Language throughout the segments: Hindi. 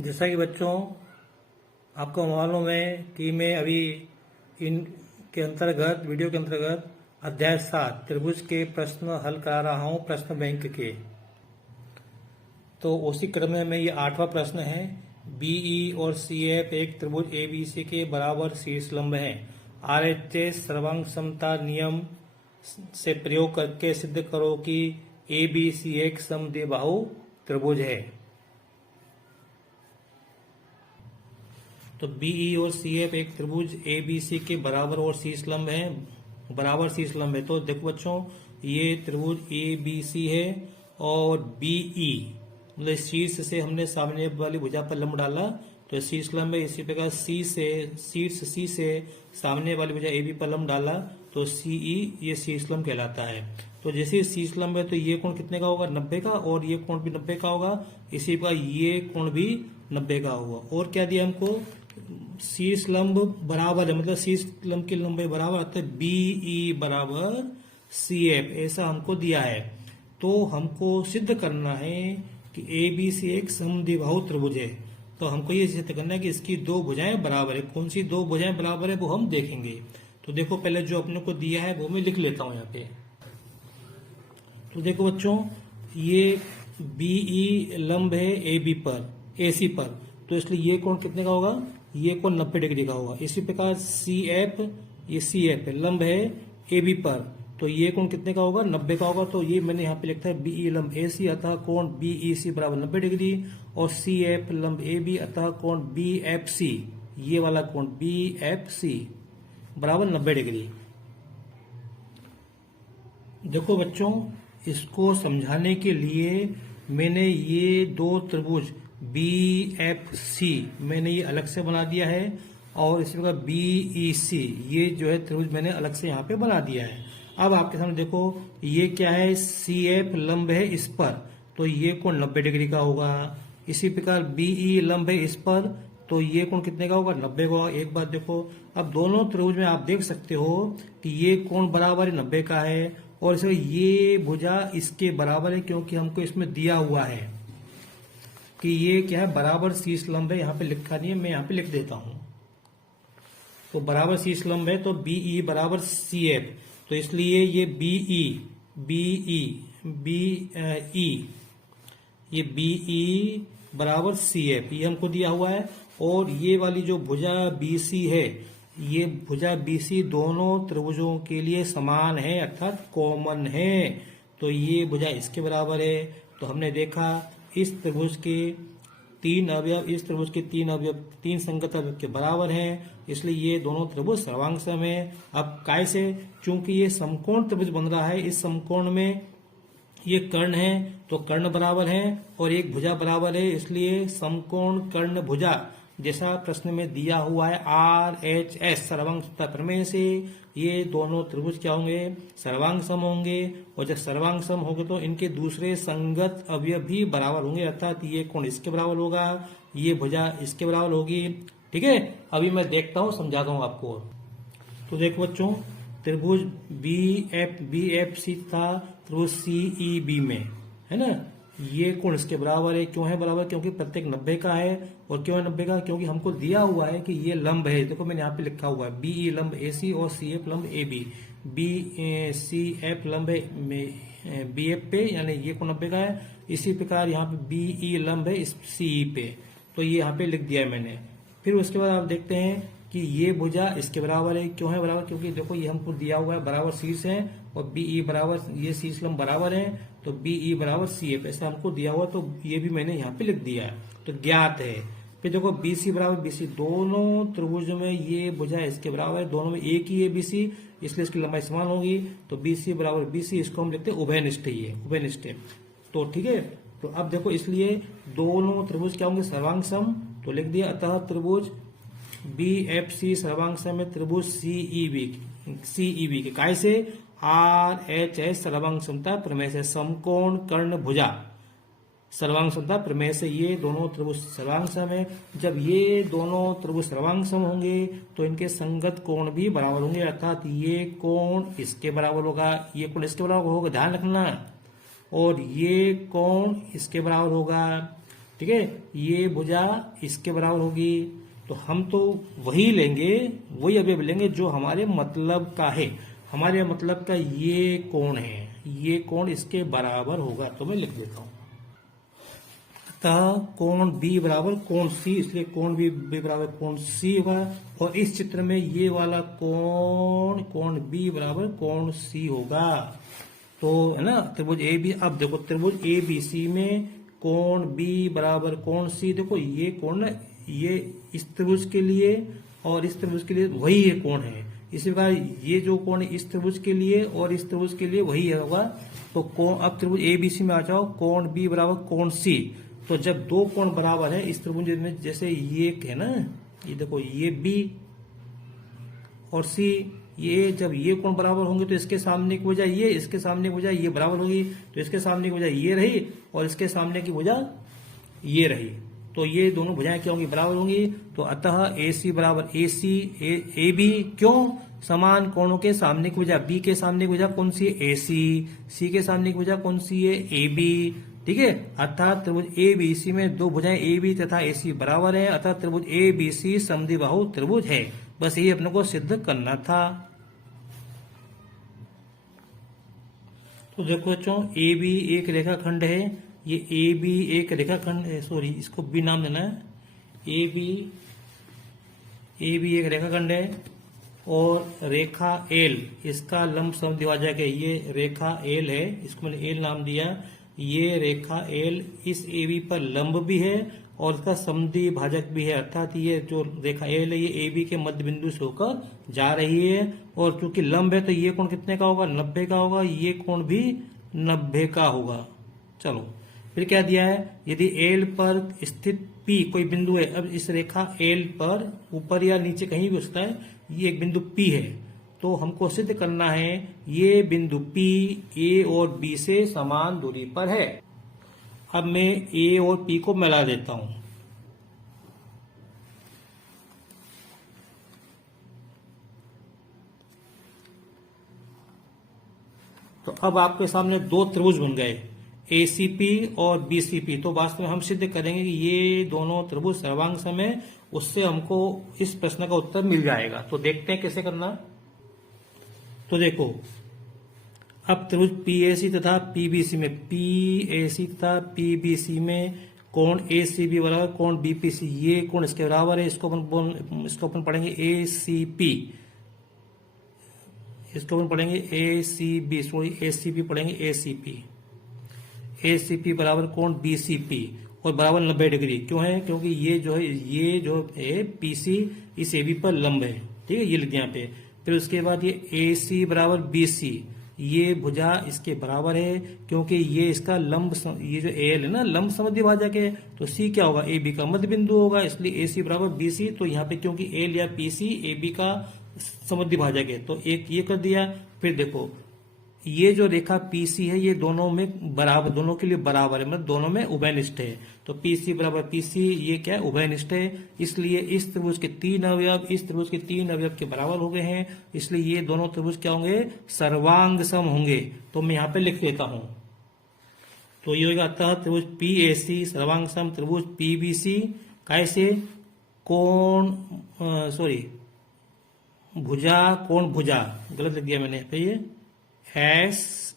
जैसा कि बच्चों आपको मालूम है कि मैं अभी इन के अंतर्गत वीडियो के अंतर्गत अध्याय 7 त्रिभुज के प्रश्न हल करा रहा हूं प्रश्न बैंक के। तो उसी क्रम में ये 8वां प्रश्न है। बीई और सीएफ एक त्रिभुज एबीसी के बराबर शीर्ष लंब है। आरएचएस सर्वांग समता नियम से प्रयोग करके सिद्ध करो कि एबीसी एक समद्विबाहु त्रिभुज है। तो बीई और सीएफ एक त्रिभुज एबीसी के बराबर और शीर्ष लंब है। बराबर शीर्ष लंब है तो देखो बच्चों, ये त्रिभुज एबीसी है और बीई मतलब शीर्ष से हमने सामने वाली भुजा पर लंब डाला तो शीर्ष लंब है। इसी प्रकार शीर्ष सी से सामने वाली भुजा एबी पर लंब डाला तो सीई ये शीर्ष लंब कहलाता है। तो जैसे शीर्ष लंब है तो ये कोण कितने का होगा, 90 का, और ये कोण भी 90 का होगा। इसी प्रकार ये कोण भी 90 का होगा। और क्या दिया हमको, शीर्ष लंब बराबर है, मतलब शीर्ष लंब की लंबाई बराबर अर्थात बीई बराबर सीएफ, ऐसा हमको दिया है। तो हमको सिद्ध करना है कि एबीसी एक समद्विबाहु त्रिभुज है। तो हमको ये सिद्ध करना है कि इसकी दो भुजाएं बराबर है। कौन सी दो भुजाएं बराबर है वो हम देखेंगे। तो देखो पहले जो अपने को दिया है वो मैं लिख लेता हूं यहाँ पे। तो देखो बच्चों, ये बीई लंब है एबी पर, एसी पर, तो इसलिए ये कोण कितने का होगा, ये कोण 90 डिग्री का होगा। इसी प्रकार सीएफ, ये सीएफ लंब है एबी पर, तो ये कोण कितने का होगा, 90 का होगा। तो ये मैंने यहाँ पे लिखा है बीई लंब एसी अतः कोण बीईसी बराबर 90 डिग्री, और सीएफ लंब एबी अतः कोण बीएफसी, ये वाला कोण बीएफसी बराबर 90 डिग्री। देखो बच्चों, इसको समझाने के लिए मैंने ये दो त्रिभुज बीएफसी मैंने ये अलग से बना दिया है, और इसी प्रकार बीईसी ये जो है त्रिभुज मैंने अलग से यहाँ पे बना दिया है। अब आपके सामने देखो, ये क्या है, सीएफ लंब है इस पर, तो ये कोण 90 डिग्री का होगा। इसी प्रकार बीई लंब है इस पर, तो ये कोण कितने का होगा, 90 का होगा। एक बात देखो, अब दोनों त्रिभुज में आप देख सकते हो कि ये कोण बराबर है 90 का है, और इसमें ये भुजा इसके बराबर है, क्योंकि हमको इसमें दिया हुआ है कि ये क्या है, बराबर शीर्ष लंब है। यहाँ पे लिखा नहीं है, मैं यहाँ पे लिख देता हूं। तो बराबर शीर्ष लंब है तो बीई बराबर सीएफ, तो इसलिए ये ये बीई बराबर सीएफ ये हमको दिया हुआ है। और ये वाली जो भुजा बीसी है, ये भुजा बीसी दोनों त्रिभुजों के लिए समान है अर्थात कॉमन है। तो ये भुजा इसके बराबर है। तो हमने देखा इस त्रिभुज के 3 अवयव, इस त्रिभुज के 3 अवयव 3 संगत अवयव के बराबर हैं, इसलिए ये दोनों त्रिभुज सर्वांग सम है। अब काय से, चूंकि ये समकोण त्रिभुज बन रहा है, इस समकोण में ये कर्ण है तो कर्ण बराबर है और एक भुजा बराबर है, इसलिए समकोण कर्ण भुजा जैसा प्रश्न में दिया हुआ है आरएचएस सर्वांग समता प्रमेय से ये दोनों त्रिभुज क्या होंगे, सर्वांग सम होंगे। और जब सर्वांग सम होंगे तो इनके दूसरे संगत अवयव भी बराबर होंगे, अर्थात ये कोण इसके बराबर होगा, ये भुजा इसके बराबर होगी। ठीक है, अभी मैं देखता हूं, समझाता हूं आपको। तो देखो बच्चों, त्रिभुज बीएफसी था त्रिभुज सीईबी में, है ना, ये कोण इसके बराबर है। क्यों है बराबर, क्योंकि प्रत्येक 90 का है। और क्यों है 90 का, क्योंकि हमको दिया हुआ है कि ये लंब है। देखो मैंने यहाँ पे लिखा हुआ है बीई लंब एसी और सीएफ लंब एबी। सीएफ लंब है बीएफ पे, यानी ये कोण 90 का है। इसी प्रकार यहाँ पे बीई लंब है इस सीई पे, तो ये यहाँ पे लिख दिया है मैंने। फिर उसके बाद आप देखते हैं कि ये भुजा इसके बराबर है। क्यों है बराबर, क्योंकि देखो ये हमको दिया हुआ है बराबर शीर्ष है, और बीई बराबर ये शीर्ष लंब बराबर है, तो बीई बराबर सीएफ ऐसा हमको दिया हुआ, तो ये भी मैंने यहाँ पे लिख दिया है, तो ज्ञात है। फिर देखो बीसी बराबर बीसी, दोनों त्रिभुजों में ये भुजा इसके बराबर है, दोनों में एक ही है बीसी, इसलिए इसकी लंबाई समान होगी। तो बीसी बराबर बीसी, इसको हम लिखते हैं उभयनिष्ठ, ये उभयनिष्ठ। तो ठीक है, तो अब देखो इसलिए दोनों त्रिभुज क्या होंगे, सर्वांग सम, तो लिख दिया अतः त्रिभुज बीएफसी सर्वांग सम है त्रिभुज सीईबी के काय से, आरएचएस सर्वांग समता प्रमेय से, समकोण कर्ण भुजा सर्वांग समता प्रमेय से ये दोनों त्रिभुज सर्वांग सम है। जब ये दोनों त्रिभुज सर्वांग सम होंगे तो इनके संगत कोण भी बराबर होंगे, अर्थात ये कोण इसके बराबर होगा, ये कोण इसके बराबर होगा, ध्यान रखना, और ये कोण इसके बराबर होगा। ठीक है, ये भुजा इसके बराबर होगी। तो हम तो वही लेंगे, वही अवयव लेंगे जो हमारे मतलब का है। हमारे मतलब का ये कोण है, ये कोण इसके बराबर होगा। तो मैं लिख देता हूं, अतः कोण बी बराबर कोण सी, इसलिए कोण बी बराबर कोण सी होगा। और इस चित्र में ये वाला कोण बी बराबर कोण सी होगा। तो है ना, त्रिभुज ए बी। अब देखो त्रिभुज ए बी सी में कोण बी बराबर कोण सी, देखो ये कोण ना, ये इस त्रिभुज के लिए और इस त्रिभुज के लिए वही ये कोण है। इसी प्रकार ये जो कोण इस त्रिभुज के लिए और इस त्रिभुज के लिए वही होगा। तो कोण, अब त्रिभुज ए बी सी में आ जाओ, कोण बी बराबर कोण सी। तो जब दो कोण बराबर है इस त्रिभुज में, जैसे ये है ना, ये देखो ये बी और सी, ये जब ये कोण बराबर होंगे तो इसके सामने की भुजा ये, इसके सामने की भुजा ये बराबर होगी। तो इसके सामने की भुजा ये रही और इसके सामने की भुजा ये रही। तो ये दोनों भुजाएं क्या होंगी, बराबर होंगी। तो अतः ए सी बराबर ए सी, ए बी। क्यों, समान कोणों के सामने की भुजा, बी के सामने की भुजा कौन सी है, ए सी के सामने की भुजा कौन सी है, ए बी। ठीक है, अर्थात त्रिभुज ए बी सी में दो भुजाएं ए बी तथा ए सी बराबर है। अतः त्रिभुज ए बी सी समद्विबाहु त्रिभुज है। बस ये अपने को सिद्ध करना था। तो देखो बच्चों, ए बी एक रेखाखंड है, ये ए बी एक रेखाखंड है, सॉरी इसको बी नाम देना है। ए बी एक रेखाखंड है और रेखा एल इसका लंब समद्विभाजक है। ये रेखा एल है, इसको मैंने एल नाम दिया। ये रेखा एल इस ए बी पर लंब भी है और इसका समद्विभाजक भी है। अर्थात ये जो रेखा एल है ये ए बी के मध्य बिंदु से होकर जा रही है। और चूंकि लंब है तो ये कोण कितने का होगा, 90 का होगा। ये कोण भी 90 का होगा। चलो फिर क्या दिया है, यदि एल पर स्थित पी कोई बिंदु है। अब इस रेखा एल पर ऊपर या नीचे कहीं भी हो सकता है, ये एक बिंदु पी है। तो हमको सिद्ध करना है ये बिंदु पी ए और बी से समान दूरी पर है। अब मैं ए और पी को मिला देता हूं। तो अब आपके सामने दो त्रिभुज बन गए, एसीपी और बीसीपी। तो वास्तव में हम सिद्ध करेंगे कि ये दोनों त्रिभुज सर्वांग सम है। उससे हमको इस प्रश्न का उत्तर मिल जाएगा। तो देखते हैं कैसे करना। तो देखो, अब त्रिभुज पीएसी तथा पीबीसी में, पीएसी तथा पीबीसी में कोण एसीबी बराबर कोण बीपीसी, ये कोण इसके बराबर है। इसको अपन पढ़ेंगे एसीपी, इसको अपन पढ़ेंगे एसीबी, सॉरी एसीपी पढ़ेंगे एसीपी। एसीपी बराबर कोण बीसीपी और बराबर 90 डिग्री। क्यों है, क्योंकि ये जो है पीसी इस एबी पर लंब है। ठीक है, ये लिख दिया यहाँ पे। फिर उसके बाद ये एसी बराबर बीसी, ये भुजा इसके बराबर है क्योंकि ये इसका लंब, ये जो एल है ना लंब समद्विभाजक है। तो सी क्या होगा, ए बी का मध्य बिंदु होगा, इसलिए एसी बराबर बीसी। तो यहाँ पे क्योंकि एल या पीसी ए बी का समद्विभाजक है तो एक ये कर दिया। फिर देखो ये जो रेखा पीसी है ये दोनों में बराबर, दोनों के लिए बराबर है, मतलब दोनों में उभयनिष्ठ है। तो पीसी बराबर पीसी, ये क्या है, उभयनिष्ठ है। इसलिए इस त्रिभुज के 3 अवयव इस त्रिभुज के 3 अवयव के बराबर हो गए हैं। इसलिए ये दोनों त्रिभुज क्या होंगे, सर्वांग सम होंगे। तो मैं यहाँ पे लिख देता हूं। तो ये होगा अतः त्रिभुज पीएसी सर्वांग सम त्रिभुज पीबीसी। कैसे, कोण सॉरी भुजा, कोण भुजा गलत लिख दिया मैंने। तो ये एस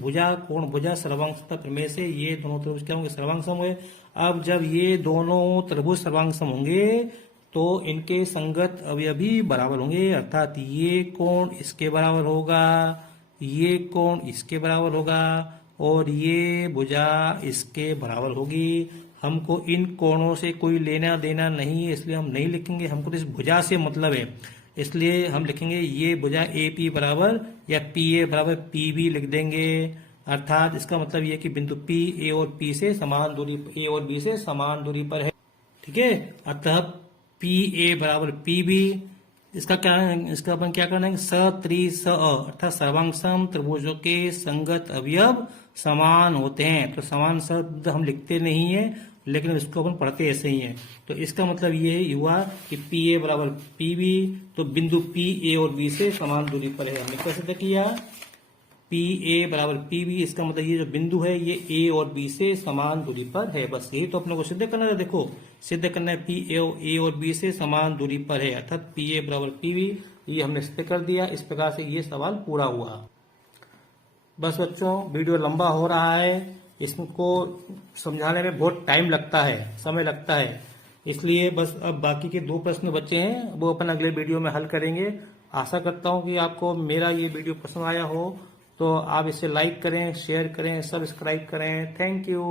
भुजा कोण भुजा सर्वांग सम प्रमेय से ये दोनों त्रिभुज क्या होंगे, सर्वांग सम हुए। अब जब ये दोनों त्रिभुज सर्वांग सम होंगे तो इनके संगत अवयव भी बराबर होंगे। अर्थात ये कोण इसके बराबर होगा, ये कोण इसके बराबर होगा और ये भुजा इसके बराबर होगी। हमको इन कोणों से कोई लेना देना नहीं है, इसलिए हम नहीं लिखेंगे। हमको तो इस भुजा से मतलब है, इसलिए हम लिखेंगे ये भुजा ए पी बराबर या पी ए बराबर पी बी लिख देंगे। अर्थात इसका मतलब ये कि बिंदु पी ए और पी से समान दूरी, ए और बी से समान दूरी पर है। ठीक है, अतः पी ए बराबर पी बी। इसका क्या है, इसका अपन क्या करना है, स अर्थात सर्वांग सम त्रिभुजों के संगत अवयव समान होते हैं। तो समान शब्द हम लिखते नहीं है, लेकिन इसको अपन पढ़ते ऐसे ही है। तो इसका मतलब ये हुआ कि पी ए बराबर पी बी, तो बिंदु पी ए और बी से समान दूरी पर है। हमने कैसे तय किया, पी ए बराबर पी बी, इसका मतलब ये जो बिंदु है ये ए और बी से समान दूरी पर है। बस यही तो अपने को सिद्ध करना है। देखो सिद्ध करना है पी ए और बी से समान दूरी पर है, अर्थात पी ए बराबर पी बी। ये हमने सिद्ध कर दिया। इस प्रकार से ये सवाल पूरा हुआ। बस बच्चों, वीडियो लंबा हो रहा है, इसको समझाने में बहुत टाइम लगता है, समय लगता है, इसलिए बस अब बाकी के 2 प्रश्न बचे हैं, वो अपन अगले वीडियो में हल करेंगे। आशा करता हूं कि आपको मेरा ये वीडियो पसंद आया हो, तो आप इसे लाइक करें, शेयर करें, सब्सक्राइब करें। Thank you.